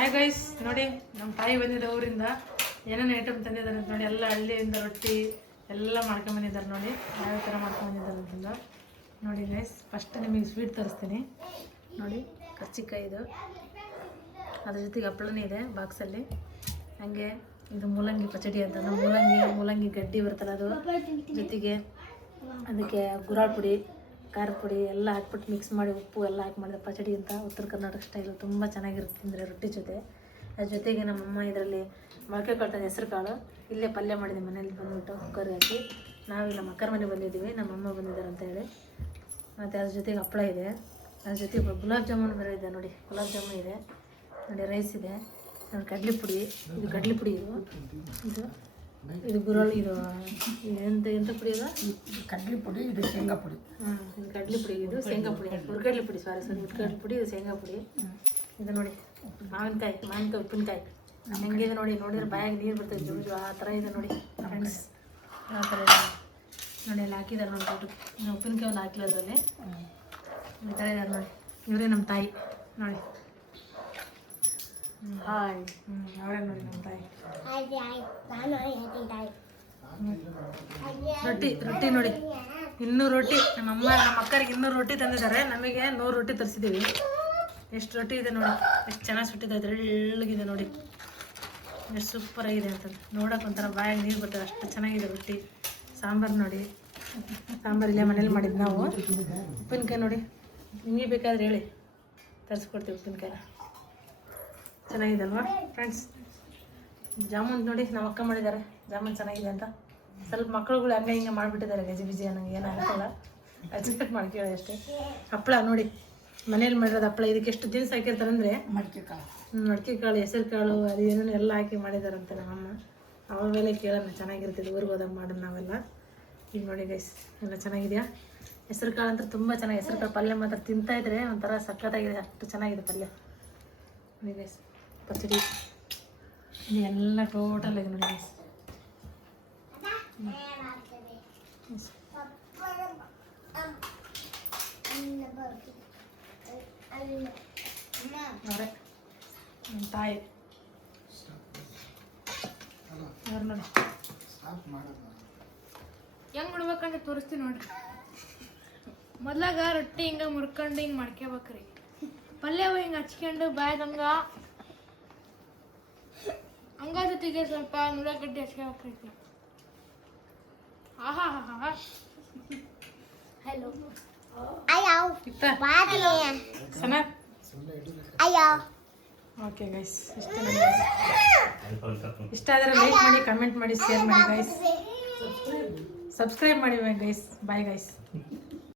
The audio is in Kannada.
ಹಾಯ್ ಗೈಸ್, ನೋಡಿ ನಮ್ಮ ತಾಯಿ ಬಂದಿದ್ದ ಊರಿಂದ ಏನೇನು ಐಟಮ್ ತಂದಿದ್ದಾರೆ ಅಂತ ನೋಡಿ. ಎಲ್ಲ ಹಳ್ಳಿಯಿಂದ ರೊಟ್ಟಿ ಎಲ್ಲ ಮಾಡ್ಕೊಂಬಂದಿದ್ದಾರೆ ನೋಡಿ. ಯಾವ ಥರ ಮಾಡ್ಕೊಂಬಂದಿದ್ದಾರೆ ಅಂತಂದು ನೋಡಿ ಗೈಸ್. ಫಸ್ಟ್ ನಿಮಗೆ ಸ್ವೀಟ್ ತರಿಸ್ತೀನಿ ನೋಡಿ. ಕರ್ಚಿಕಾಯಿ ಇದು, ಅದ್ರ ಜೊತೆಗೆ ಹಪ್ಪಳನೇ ಇದೆ ಬಾಕ್ಸಲ್ಲಿ. ಹಾಗೆ ಇದು ಮೂಲಂಗಿ ಪಚಡಿ ಅಂತ, ಮೂಲಂಗಿ ಗಡ್ಡಿ ಬರ್ತಲ್ಲ ಅದು, ಜೊತೆಗೆ ಅದಕ್ಕೆ ಗುರಾಳ್ ಪುಡಿ, ಖಾರದ ಪುಡಿ ಎಲ್ಲ ಹಾಕ್ಬಿಟ್ಟು ಮಿಕ್ಸ್ ಮಾಡಿ ಉಪ್ಪು ಎಲ್ಲ ಹಾಕಿ ಮಾಡಿದ ಪಚಡಿ ಅಂತ. ಉತ್ತರ ಕರ್ನಾಟಕ ಸ್ಟೈಲು ತುಂಬ ಚೆನ್ನಾಗಿರುತ್ತೆ ತಿಂದರೆ ರೊಟ್ಟಿ ಜೊತೆ. ಅದ್ರ ಜೊತೆಗೆ ನಮ್ಮಮ್ಮ ಇದರಲ್ಲಿ ಮೊಳಕೆ ಕಾಳು ಹೆಸರು ಕಾಳು ಇಲ್ಲೇ ಪಲ್ಯ ಮಾಡಿದೆ ಮನೇಲಿ ಬಂದುಬಿಟ್ಟು ಕುಕ್ಕರ್ ಹಾಕಿ. ನಾವಿಲ್ಲ ಮಕ್ಕರ ಮನೆ ಬಂದಿದ್ದೀವಿ, ನಮ್ಮಮ್ಮ ಬಂದಿದ್ದಾರೆ ಅಂತ ಹೇಳಿ. ಮತ್ತು ಅದ್ರ ಜೊತೆಗೆ ಹಪ್ಪಳ ಇದೆ, ಅದ್ರ ಜೊತೆಗೆ ಗುಲಾಬ್ ಜಾಮೂನು ಬೇರೆ ಇದೆ ನೋಡಿ. ಗುಲಾಬ್ ಜಾಮೂನು ಇದೆ ನೋಡಿ, ರೈಸ್ ಇದೆ ನೋಡಿ, ಕಡಲೆ ಪುಡಿ, ಇದು ಕಡಲೆ ಪುಡಿ, ಇದು ಗುರಳ್, ಇದು ಎಂತ ಪುಡಿ ಇದು ಕಡಲೆ ಪುಡಿ, ಇದು ಶೇಂಗಾ ಪುಡಿ. ಇದು ಕಡಲೆ ಪುಡಿ, ಇದು ಶೇಂಗಾ ಪುಡಿ, ಹುರ್ಗಡ್ಲೆ ಪುಡಿ, ಹುರ್ಗಡ್ಲೆ ಪುಡಿ, ಇದು ಶೇಂಗಾ ಪುಡಿ. ಇದು ನೋಡಿ ಮಾವಿನಕಾಯಿ ಉಪ್ಪಿನಕಾಯಿ ಹೆಂಗಿದೆ ನೋಡಿ. ನೋಡಿದ್ರೆ ಬಾಯಾಗಿ ನೀರು ಬರ್ತದೆ ಜೋಜು, ಆ ಥರ ಇದೆ ನೋಡಿ ಫ್ರೆಂಡ್ಸ್. ಆ ಥರ ಇದೆ ನೋಡಿ. ಅಲ್ಲಿ ಹಾಕಿದ್ದಾರೆ ನೋಡಿ ದುಡ್ಡು. ಉಪ್ಪಿನಕಾಯಿ ಒಂದು ಹಾಕಿಲ್ಲ ಅದರಲ್ಲಿ, ಈ ಥರ ಇದ್ದಾರೆ ನೋಡಿ. ಇವರೇ ನಮ್ಮ ತಾಯಿ ನೋಡಿ. ಹಾಯ್, ಅವರೇ ನೋಡಿ ನಮ್ಮ ತಾಯಿ. ರೊಟ್ಟಿ ನೋಡಿ, 200 ರೊಟ್ಟಿ. ನಮ್ಮ ಅಕ್ಕರಿಗೆ 200 ರೊಟ್ಟಿ ತಂದಿದ್ದಾರೆ, ನಮಗೆ 100 ರೊಟ್ಟಿ ತರಿಸಿದ್ದೀವಿ. ಎಷ್ಟು ರೊಟ್ಟಿ ಇದೆ ನೋಡಿ, ಎಷ್ಟು ಚೆನ್ನಾಗಿ ಸುಟ್ಟಿದೆ, ಎಳ್ಳಗಿದೆ ನೋಡಿ, ಎಷ್ಟು ಸೂಪರಾಗಿದೆ ಅಂತ. ನೋಡೋಕೆ ಒಂಥರ ಬಾಯಾಗಿ ನೀರು ಬರ್ತದೆ, ಅಷ್ಟು ಚೆನ್ನಾಗಿದೆ ರೊಟ್ಟಿ. ಸಾಂಬಾರು ನೋಡಿ, ಸಾಂಬಾರು ಇಲ್ಲೇ ಮನೇಲಿ ಮಾಡಿದ್ದು ನಾವು. ಉಪ್ಪಿನಕಾಯಿ ನೋಡಿ, ನಿಮಗೆ ಬೇಕಾದ್ರೆ ಹೇಳಿ ತರಿಸ್ಕೊಡ್ತೀವಿ ಉಪ್ಪಿನಕಾಯಿ. ಚೆನ್ನಾಗಿದೆ ಅಲ್ವಾ ಫ್ರೆಂಡ್ಸ್. ಜಾಮೂನ್ ನೋಡಿ, ನಮ್ಮ ಅಕ್ಕ ಮಾಡಿದ್ದಾರೆ ಜಾಮೂನ್, ಚೆನ್ನಾಗಿದೆ ಅಂತ. ಸ್ವಲ್ಪ ಮಕ್ಕಳುಗಳು ಹಂಗೆ ಹಿಂಗೆ ಮಾಡಿಬಿಟ್ಟಿದ್ದಾರೆ ಗಜಿ ಬಿಜಿ ಅನ್ನಂಗೆ, ಏನು ಹಾಕಲ್ಲ, ಅಚ್ಚುಕಟ್ಟು ಮಾಡ್ಕೇಳಿ ಅಷ್ಟೇ. ಹಪ್ಪಳ ನೋಡಿ, ಮನೇಲಿ ಮಾಡಿರೋದು ಹಪ್ಪಳ. ಇದಕ್ಕೆ ಎಷ್ಟು ದಿನಸ ಹಾಕಿರ್ತಾರೆ ಅಂದರೆ ಮಡಿಕೆ ಕಾಳು, ಹೆಸರು ಕಾಳು, ಅದು ಏನೇನು ಎಲ್ಲ ಹಾಕಿ ಮಾಡಿದಾರಂತೆ ನಮ್ಮಮ್ಮ. ಅವ್ರ ಮೇಲೆ ಕೇಳೋಣ, ಚೆನ್ನಾಗಿರ್ತದೆ ಊರಿಗೆ ಹೋದಾಗ ಮಾಡೋದು ನಾವೆಲ್ಲ. ಈಗ ನೋಡಿ ಗೈಸ್, ಎಲ್ಲ ಚೆನ್ನಾಗಿದೆಯಾ. ಹೆಸರು ಕಾಳು ಅಂತ ತುಂಬ ಚೆನ್ನಾಗಿ, ಹೆಸರು ಕಾಳು ಪಲ್ಯ ಮಾತ್ರ ತಿಂತಾಯಿದ್ರೆ ಒಂಥರ ಸಖತ್ತಾಗಿದೆ, ಅಷ್ಟು ಚೆನ್ನಾಗಿದೆ ಪಲ್ಯ ನೋಡಿ ಗೈಸ್. ಪಚಡಿ ಎಲ್ಲ ಟೋಟಲ್ ಇದೆ ನೋಡಿ ಗೈಸ್. ಅವರೇ ನಮ್ಮ ತಾಯಿ ಅವ್ರು ನೋಡಿ. ಹೆಂಗೆ ಮಾಡ್ಬೇಕಂತ ತೋರಿಸ್ತೀನಿ ನೋಡ್ರಿ. ಮೊದ್ಲಾಗ ರೊಟ್ಟಿ ಹಿಂಗೆ ಮುರ್ಕೊಂಡು ಹಿಂಗೆ ಮಾಡ್ಕೋಬೇಕ್ರಿ. ಪಲ್ಯವು ಹಿಂಗೆ ಹಚ್ಕೊಂಡು ಬಾಯ್ದಂಗ ಹಂಗ ಜೊತೆಗೆ ಸ್ವಲ್ಪ ಉಳ್ಳಾಗಡ್ಡಿ ಹಚ್ಕೋಬೇಕ್ರಿ. ಆಹಾ ಹಾ ಹಾ. ಹಲೋ ಓಕೆ ಗೈಸ್, ಇಷ್ಟ ಆದರೆ ಲೈಕ್ ಮಾಡಿ, ಕಮೆಂಟ್ ಮಾಡಿ, ಶೇರ್ ಮಾಡಿ ಗೈಸ್, ಸಬ್ಸ್ಕ್ರೈಬ್ ಮಾಡಿ ಗೈಸ್. Bye guys.